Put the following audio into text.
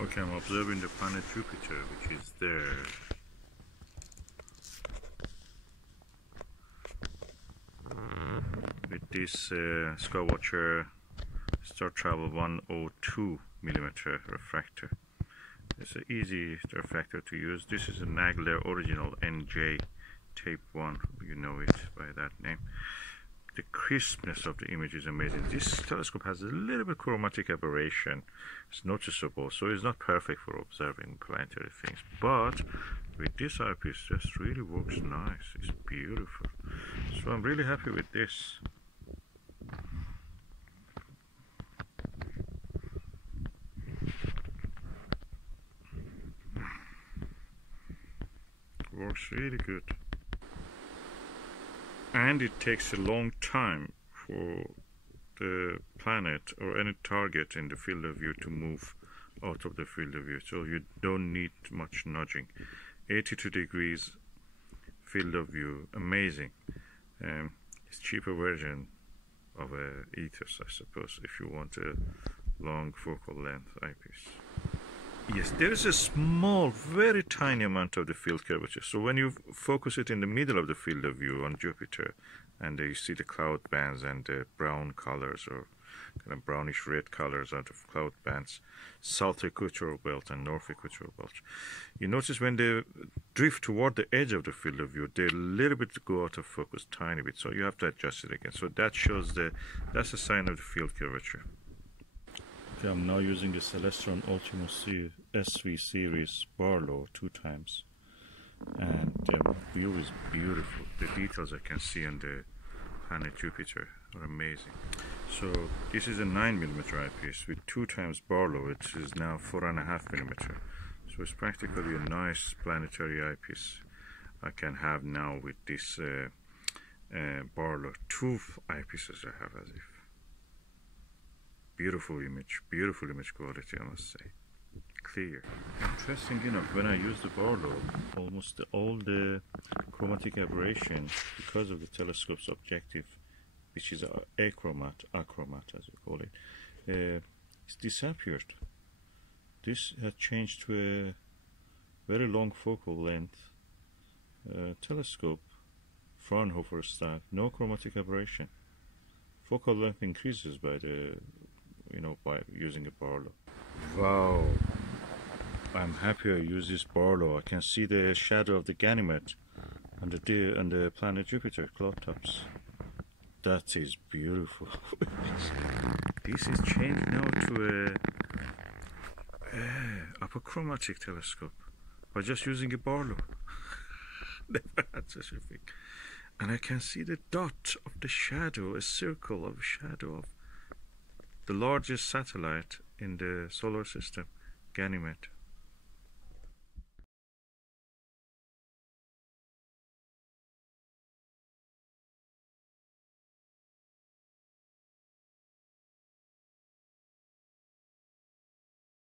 Okay, I'm observing the planet Jupiter, which is there. With this Skywatcher Startravel 102mm refractor. It's an easy refractor to use. This is a Nagler original NJ tape 1, you know it by that name. The crispness of the image is amazing. This telescope has a little bit chromatic aberration. It's noticeable, so it's not perfect for observing planetary things. But with this eyepiece, it just really works nice. It's beautiful. So I'm really happy with this. Works really good. And it takes a long time for the planet or any target in the field of view to move out of the field of view, so you don't need much nudging. 82 degrees field of view, amazing. It's cheaper version of a Ethos, I suppose, if you want a long focal length eyepiece. Yes, there is a small, very tiny amount of the field curvature. So when you focus it in the middle of the field of view on Jupiter, and you see the cloud bands and the brown colors or kind of brownish red colors out of cloud bands, south equatorial belt and north equatorial belt, you notice when they drift toward the edge of the field of view, they a little bit go out of focus, tiny bit. So you have to adjust it again. So that shows that's a sign of the field curvature. Okay, I'm now using the Celestron Ultimo SV series Barlow 2 times, and the view is beautiful. The details I can see on the planet Jupiter are amazing. So this is a 9mm eyepiece with 2 times Barlow, which is now 4.5mm. So it's practically a nice planetary eyepiece I can have now with this Barlow. 2 eyepieces I have as if. Beautiful image quality, I must say. Clear. Interesting enough, when I use the Barlow, almost all the chromatic aberration, because of the telescope's objective, which is achromat as we call it, it's disappeared. This has changed to a very long focal length telescope, Fraunhofer style, no chromatic aberration. Focal length increases by by using a Barlow. Wow, I'm happy I use this Barlow. I can see the shadow of the Ganymede on the planet Jupiter cloud tops. That is beautiful. This is changed now to a apochromatic telescope by just using a Barlow. Never had such a thing. And I can see the dot of the shadow, a circle of shadow of the largest satellite in the solar system, Ganymede.